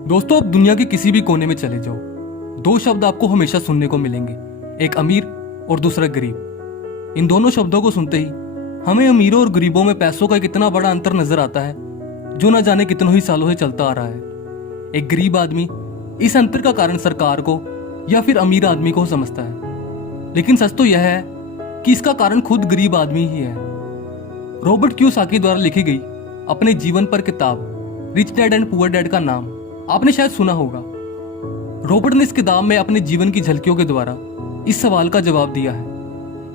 दोस्तों, आप दुनिया के किसी भी कोने में चले जाओ, दो शब्द आपको हमेशा सुनने को मिलेंगे, एक अमीर और दूसरा गरीब। इन दोनों शब्दों को सुनते ही हमें अमीरों और गरीबों में पैसों का एक इतना बड़ा अंतर नजर आता है जो न जाने कितनों ही सालों से चलता आ रहा है। एक गरीब आदमी इस अंतर का कारण सरकार को या फिर अमीर आदमी को समझता है, लेकिन सच तो यह है कि इसका कारण खुद गरीब आदमी ही है। रॉबर्ट कियोसाकी द्वारा लिखी गई अपने जीवन पर किताब rich dad and poor dad का नाम आपने शायद सुना होगा। रॉबर्ट ने इस किताब में अपने जीवन की झलकियों के द्वारा इस सवाल का जवाब दिया है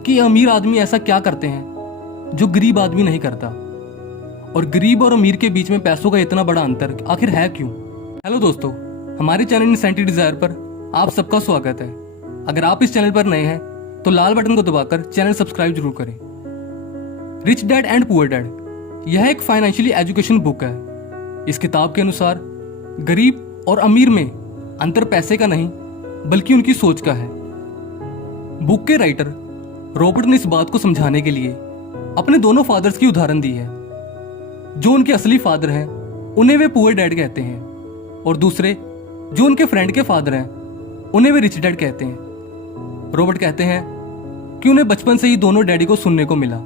कि अमीर आदमी ऐसा क्या करते हैं जो गरीब आदमी नहीं करता, और गरीब और अमीर के बीच में पैसों का इतना बड़ा अंतर आखिर है क्यों। हेलो दोस्तों, हमारे चैनल इनसेंटी डिजायर पर आप सबका स्वागत है। अगर आप इस चैनल पर नए हैं तो लाल बटन को दबाकर चैनल सब्सक्राइब जरूर करें। Rich dad and poor dad यह एक फाइनेंशियली एजुकेशन बुक है। इस किताब के अनुसार गरीब और अमीर में अंतर पैसे का नहीं बल्कि उनकी सोच का है। बुक के राइटर रॉबर्ट ने इस बात को समझाने के लिए अपने दोनों फादर्स की उदाहरण दी है। जो उनके असली फादर हैं उन्हें वे पुअर डैड कहते हैं, और दूसरे जो उनके फ्रेंड के फादर हैं उन्हें वे रिच डैड कहते हैं। रॉबर्ट कहते हैं कि उन्हें बचपन से ही दोनों डैडी को सुनने को मिला।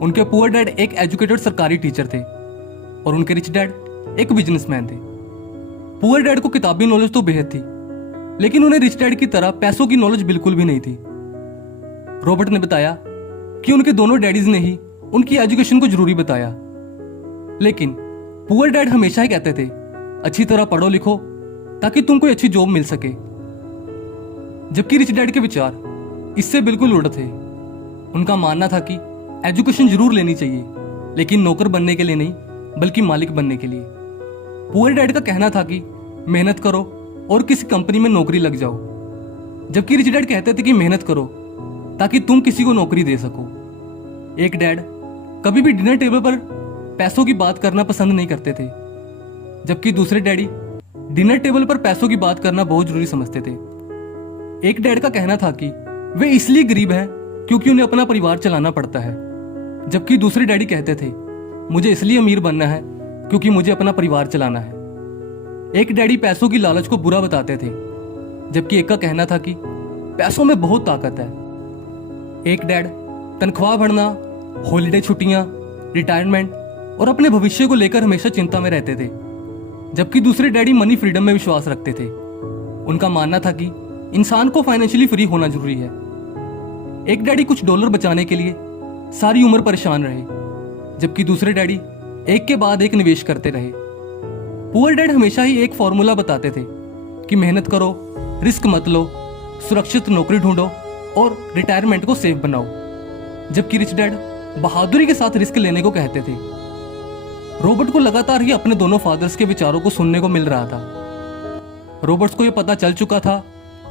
उनके पुअर डैड एक एजुकेटेड सरकारी टीचर थे और उनके रिच डैड एक बिजनेसमैन थे। पुअर डैड को किताबी नॉलेज तो बेहद थी, लेकिन उन्हें रिच डैड की तरह पैसों की नॉलेज बिल्कुल भी नहीं थी। रॉबर्ट ने बताया कि उनके दोनों डैडीज ने ही उनकी एजुकेशन को जरूरी बताया, लेकिन पुअर डैड हमेशा ही कहते थे अच्छी तरह पढ़ो लिखो ताकि तुम कोई अच्छी जॉब मिल सके, जबकि रिच डैड के विचार इससे बिल्कुल उल्ट थे। उनका मानना था कि एजुकेशन जरूर लेनी चाहिए, लेकिन नौकर बनने के लिए नहीं बल्कि मालिक बनने के लिए। पुअर डैड का कहना था कि मेहनत करो और किसी कंपनी में नौकरी लग जाओ, जबकि रिच डैड कहते थे कि मेहनत करो ताकि तुम किसी को नौकरी दे सको। एक डैड कभी भी डिनर टेबल पर पैसों की बात करना पसंद नहीं करते थे, जबकि दूसरे डैडी डिनर टेबल पर पैसों की बात करना बहुत जरूरी समझते थे। एक डैड का कहना था कि वे इसलिए गरीब हैं क्योंकि उन्हें अपना परिवार चलाना पड़ता है, जबकि दूसरे डैडी कहते थे मुझे इसलिए अमीर बनना है क्योंकि मुझे अपना परिवार चलाना है। एक डैडी पैसों की लालच को बुरा बताते थे, जबकि एक का कहना था कि पैसों में बहुत ताकत है। एक डैड तनख्वाह बढ़ना, हॉलिडे छुट्टियां, रिटायरमेंट और अपने भविष्य को लेकर हमेशा चिंता में रहते थे, जबकि दूसरे डैडी मनी फ्रीडम में विश्वास रखते थे। उनका मानना था कि इंसान को फाइनेंशियली फ्री होना जरूरी है। एक डैडी कुछ डॉलर बचाने के लिए सारी उम्र परेशान रहे, जबकि दूसरे डैडी एक के बाद एक निवेश करते रहे। पुअर डैड हमेशा ही एक फॉर्मूला बताते थे कि मेहनत करो, रिस्क मत लो, सुरक्षित नौकरी ढूंढो और रिटायरमेंट को सेफ बनाओ, जबकि रिच डैड बहादुरी के साथ रिस्क लेने को कहते थे। रॉबर्ट को लगातार ही अपने दोनों फादर्स के विचारों को सुनने को मिल रहा था। रॉबर्ट्स को यह पता चल चुका था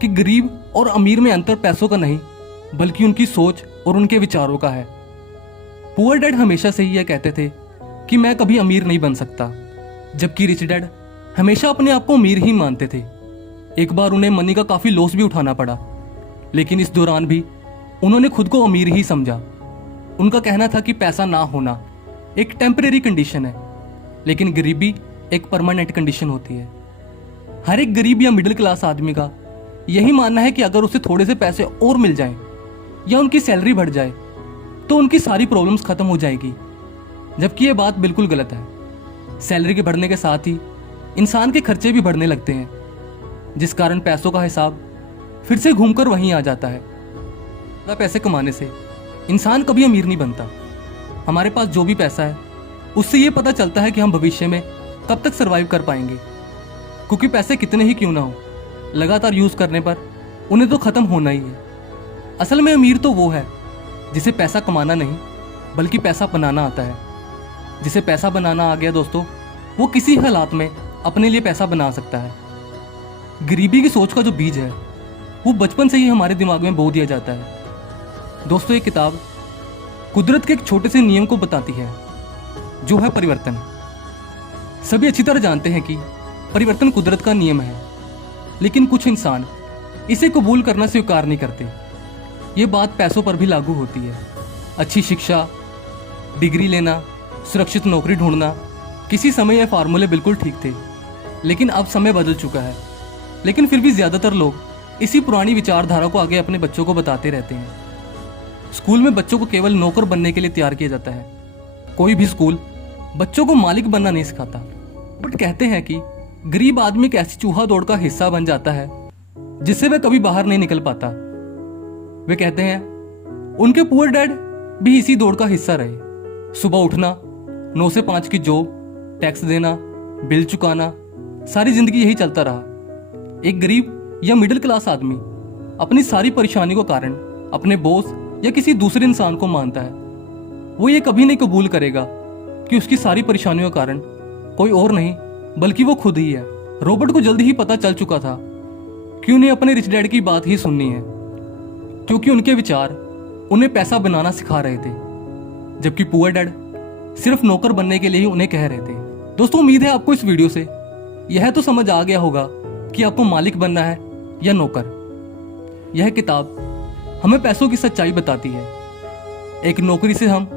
कि गरीब और अमीर में अंतर पैसों का नहीं बल्कि उनकी सोच और उनके विचारों का है। पुअर डैड हमेशा से ही यह कहते थे कि मैं कभी अमीर नहीं बन सकता, जबकि रिच डैड हमेशा अपने आप को अमीर ही मानते थे। एक बार उन्हें मनी का काफी लॉस भी उठाना पड़ा, लेकिन इस दौरान भी उन्होंने खुद को अमीर ही समझा। उनका कहना था कि पैसा ना होना एक टेम्परेरी कंडीशन है, लेकिन गरीबी एक परमानेंट कंडीशन होती है। हर एक गरीब या मिडिल क्लास आदमी का यही मानना है कि अगर उसे थोड़े से पैसे और मिल जाएं या उनकी सैलरी बढ़ जाए तो उनकी सारी प्रॉब्लम्स खत्म हो जाएगी, जबकि यह बात बिल्कुल गलत है। सैलरी के बढ़ने के साथ ही इंसान के खर्चे भी बढ़ने लगते हैं, जिस कारण पैसों का हिसाब फिर से घूमकर वहीं आ जाता है। ज़्यादा पैसे कमाने से इंसान कभी अमीर नहीं बनता। हमारे पास जो भी पैसा है उससे ये पता चलता है कि हम भविष्य में कब तक सर्वाइव कर पाएंगे, क्योंकि पैसे कितने ही क्यों ना हो, लगातार यूज करने पर उन्हें तो खत्म होना ही है। असल में अमीर तो वो है जिसे पैसा कमाना नहीं बल्कि पैसा बनाना आता है। जिसे पैसा बनाना आ गया दोस्तों, वो किसी हालात में अपने लिए पैसा बना सकता है। गरीबी की सोच का जो बीज है वो बचपन से ही हमारे दिमाग में बो दिया जाता है। दोस्तों, ये किताब कुदरत के एक छोटे से नियम को बताती है, जो है परिवर्तन। सभी अच्छी तरह जानते हैं कि परिवर्तन कुदरत का नियम है, लेकिन कुछ इंसान इसे कबूल करना स्वीकार नहीं करते। ये बात पैसों पर भी लागू होती है। अच्छी शिक्षा, डिग्री लेना, सुरक्षित नौकरी ढूंढना, किसी समय ये फार्मूले बिल्कुल ठीक थे, लेकिन अब समय बदल चुका है। लेकिन फिर भी ज़्यादातर लोग इसी पुरानी विचारधारा को आगे अपने बच्चों को बताते रहते हैं। स्कूल में बच्चों को केवल नौकर बनने के लिए तैयार किया जाता है। कोई भी स्कूल बच्चों को मालिक बनना नहीं सिखाता, बट कहते हैं कि गरीब आदमी एक ऐसी चूहा दौड़ का हिस्सा बन जाता है जिससे वह कभी बाहर नहीं निकल पाता। वे कहते हैं उनके पुअर डैड भी इसी दौड़ का हिस्सा रहे। सुबह उठना, 9 से 5 की जॉब, टैक्स देना, बिल चुकाना, सारी जिंदगी यही चलता रहा। एक गरीब या मिडिल क्लास आदमी अपनी सारी परेशानियों का कारण अपने बॉस या किसी दूसरे इंसान को मानता है। वो ये कभी नहीं कबूल करेगा कि उसकी सारी परेशानियों का कारण कोई और नहीं बल्कि वो खुद ही है। रॉबर्ट को जल्दी ही पता चल चुका था कि उन्हें अपने रिच डैड की बात ही सुननी है, क्योंकि उनके विचार उन्हें पैसा बनाना सिखा रहे थे, जबकि पुअर डैड सिर्फ नौकर बनने के लिए ही उन्हें कह रहे थे। दोस्तों, उम्मीद है आपको इस वीडियो से यह तो समझ आ गया होगा कि आपको मालिक बनना है या नौकर। यह किताब हमें पैसों की सच्चाई बताती है। एक नौकरी से हम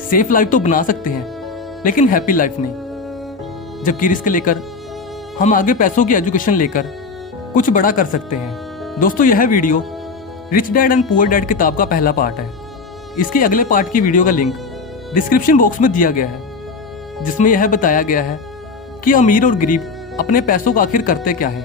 सेफ लाइफ तो बना सकते हैं, लेकिन हैप्पी लाइफ नहीं। जबकि रिस्क लेकर हम आगे पैसों की एजुकेशन लेकर कुछ बड़ा कर सकते हैं। दोस्तों, यह video rich dad and poor dad किताब का पहला पार्ट है। इसके अगले पार्ट की वीडियो का लिंक डिस्क्रिप्शन बॉक्स में दिया गया है, जिसमें यह बताया गया है कि अमीर और गरीब अपने पैसों का आखिर करते क्या है।